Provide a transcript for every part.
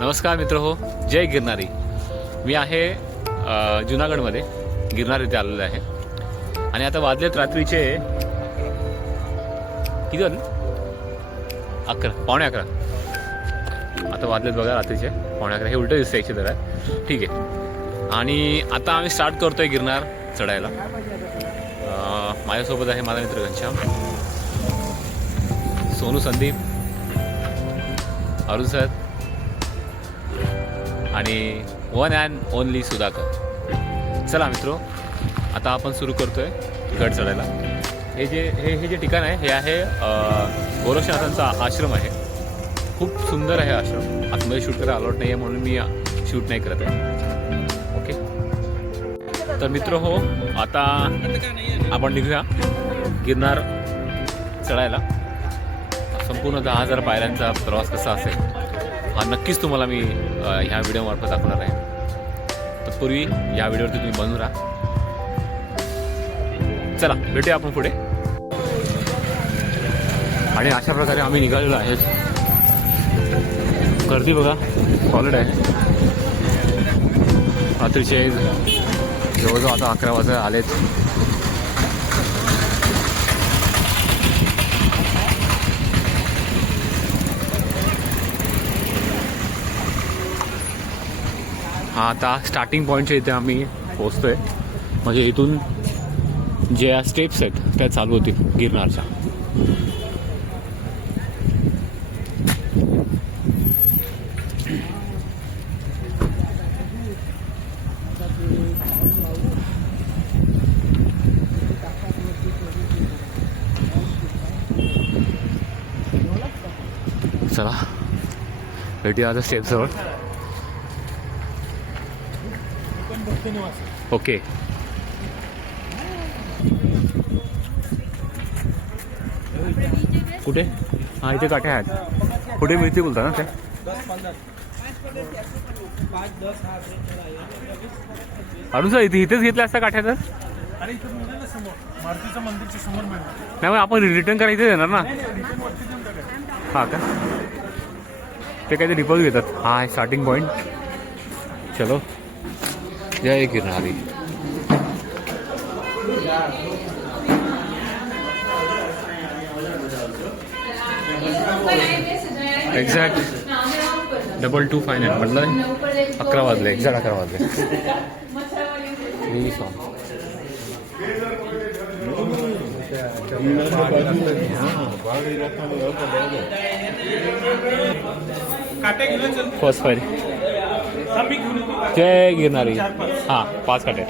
नमस्कार मित्र हो, जय गिरनारी. मी आहे जुनागडमध्ये गिरनार इथे आलेलो आहे आणि आता वाजलेत रात्रीचे किती वाजले? 11, पावणे 11. आता वाजलेत बघा रात्रीचे पावणे 11. हे उलटं दिसतं याची जरा. ठीक आहे. आणि आता आम्ही स्टार्ट करतोय गिरनार चढायला. माझ्यासोबत आहे माझा मित्र घनश्याम, सोनू, संदीप, अरुण सर आणि वन अँड ओनली सुधाकर. चला मित्रो, आता आपण सुरू करतोय गड चढायला. हे जे ठिकाण आहे हे आहे गोरक्षनाथांचा आश्रम आहे. खूप सुंदर आहे आश्रम. आतमध्ये शूट करायला अलाउड नाही आहे म्हणून मी शूट नाही करत आहे. ओके, तर मित्र हो, आता आपण निघूया गिरनार चढायला. संपूर्ण 10,000 पायऱ्यांचा प्रवास कसा असेल हा नक्कीच तुम्हाला मी ह्या व्हिडिओमार्फत दाखवणार आहे. तत्पूर्वी या व्हिडिओवरती तुम्ही बनून राहा. चला भेटूया आपण पुढे. आणि अशा प्रकारे आम्ही निघालेलो आहे. गर्दी बघा, सॉलिड आहे. रात्रीचे जवळजवळ आता 11 वाजता आलेत. हा आता स्टार्टिंग पॉईंटच्या इथे आम्ही पोहोचतोय. म्हणजे इथून ज्या स्टेप्स आहेत त्या चालू होतील गिरनारच्या. चला भेटूया आता स्टेप्सवर. ओके, कुठे? हां इथे काठ्या आहेत. कुठे मिळते बोलता ना ते? अरुण सर इथेच घेतल्या असता काठ्या तर? नाही मग आपण रिटर्न करायला इथे देणार ना? हां का? ते काहीतरी डिपॉझिट घेतात. हा आहे स्टार्टिंग पॉईंट. चलो जय गिरनारी. एक्झॅक्ट 2259 म्हटलं. 11 वाजले, एक्झॅक्ट 11 वाजले. फर्स्ट फायर जय गिरनारी. हां 5 काटे.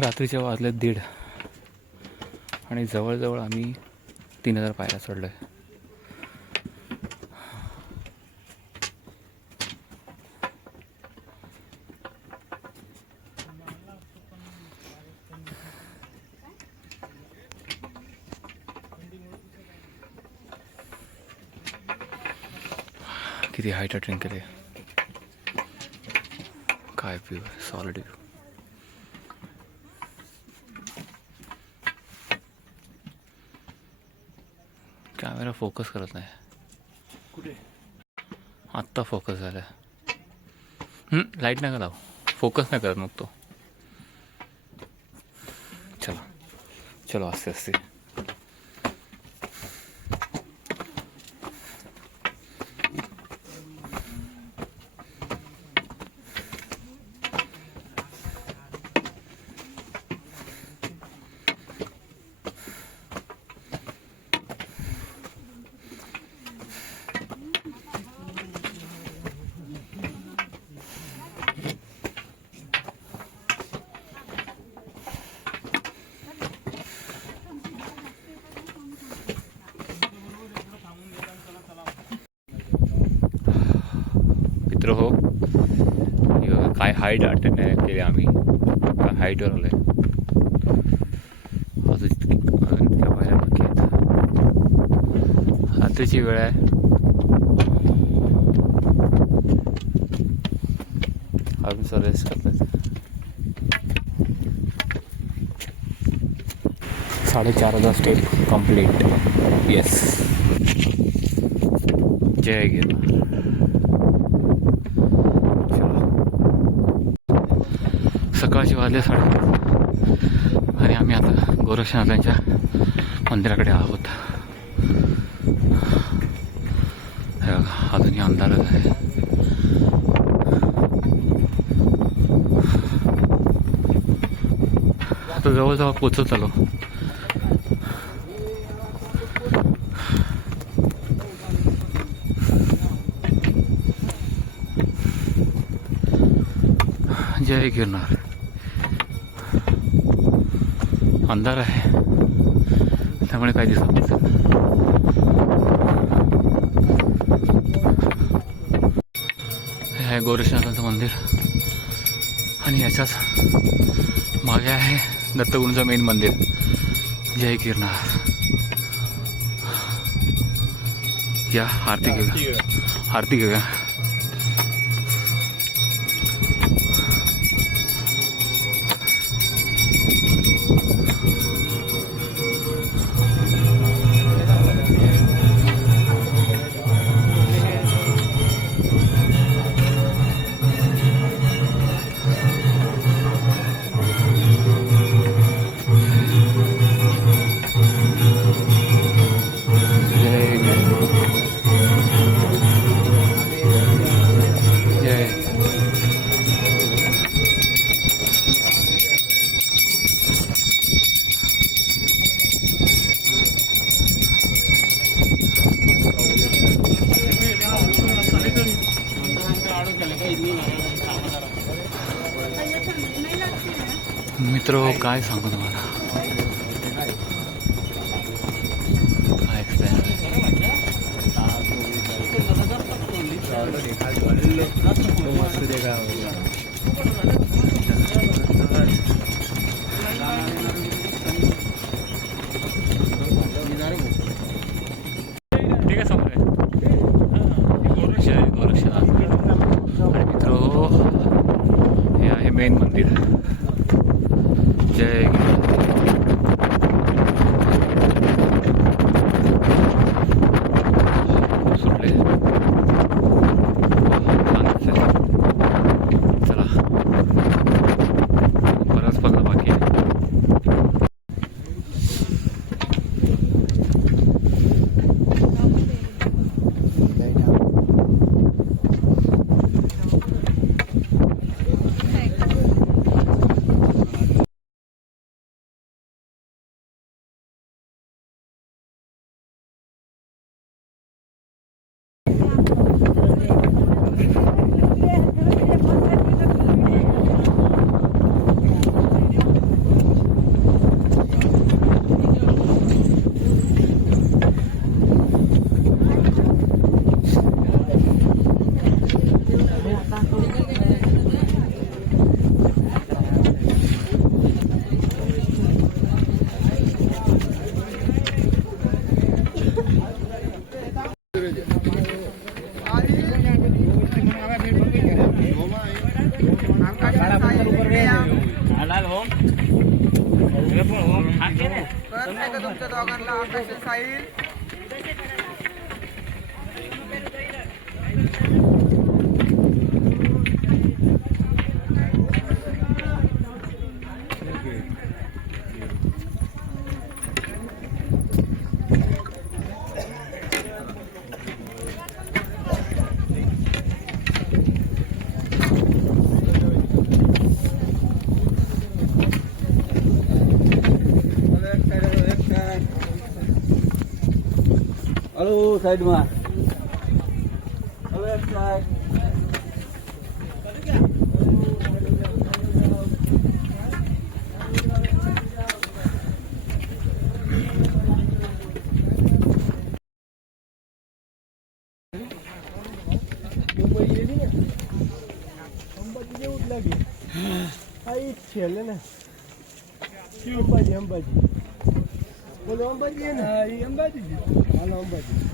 रात्रीच्या वाजल्यात 1:30 आणि जवळजवळ आम्ही 3,000 पायऱ्या चढलोय. किती हाईट अटेंड केले. काय view, solid view. Camera focus करत नाही. कुठे? आत्ता फोकस झाला. लाईट नका लाव, फोकस नाही करत मग तो. चलो चलो आस्ते आस्ते. मित्र हो, काय हाईट अटेंड केली आम्ही, काय हाईटवर आलोय. अजून इतक्या बाहेर बाकी आहेत. रात्रीची वेळ आहे. अजून सर्विस करतात. 4,500 स्टेप कंप्लीट. येस, जय गिरनार. सकाळची वाजले 7:30 आणि आम्ही आता गोरक्षनाथांच्या मंदिराकडे आहोत. हे बघा, अजूनही अंधारच आहे. आता जवळजवळ पोचत आलो. जय गिरनार. अंधार आहे त्यामुळे काही दिसत नाही. हे आहे गोरक्षनाथांचं मंदिर आणि याच्याच मागे आहे दत्तगुरूंचं मेन मंदिर. जय गिरनार. या आरती घेऊया, आरती घेऊया. मित्र काय सांगू तुम्हाला, काय ठीक आहे समोर आहे. जय गोरक्षनाथ. आणि मित्र हे आहे मेन मंदिर. जय सुटले. चला बरंच बघा बाकी आहे. तुमच्या दोघांना आकाश Sahil Halo, saya Duma. Halo, saya. Mumbai गेली ना अंबाजी उठला की काही खेळलं ना अंबाजी बोलो अंबाजी आहे ना अंबाजी आलो अंबाजी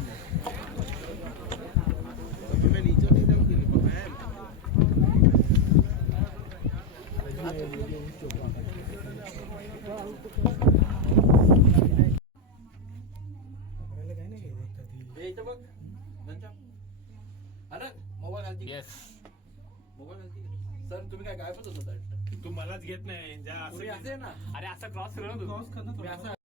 येस सर तुम्ही काय गायबच होता तू मलाच घेत नाही ज्या असे ना अरे असं क्रॉस करत होतो मी असं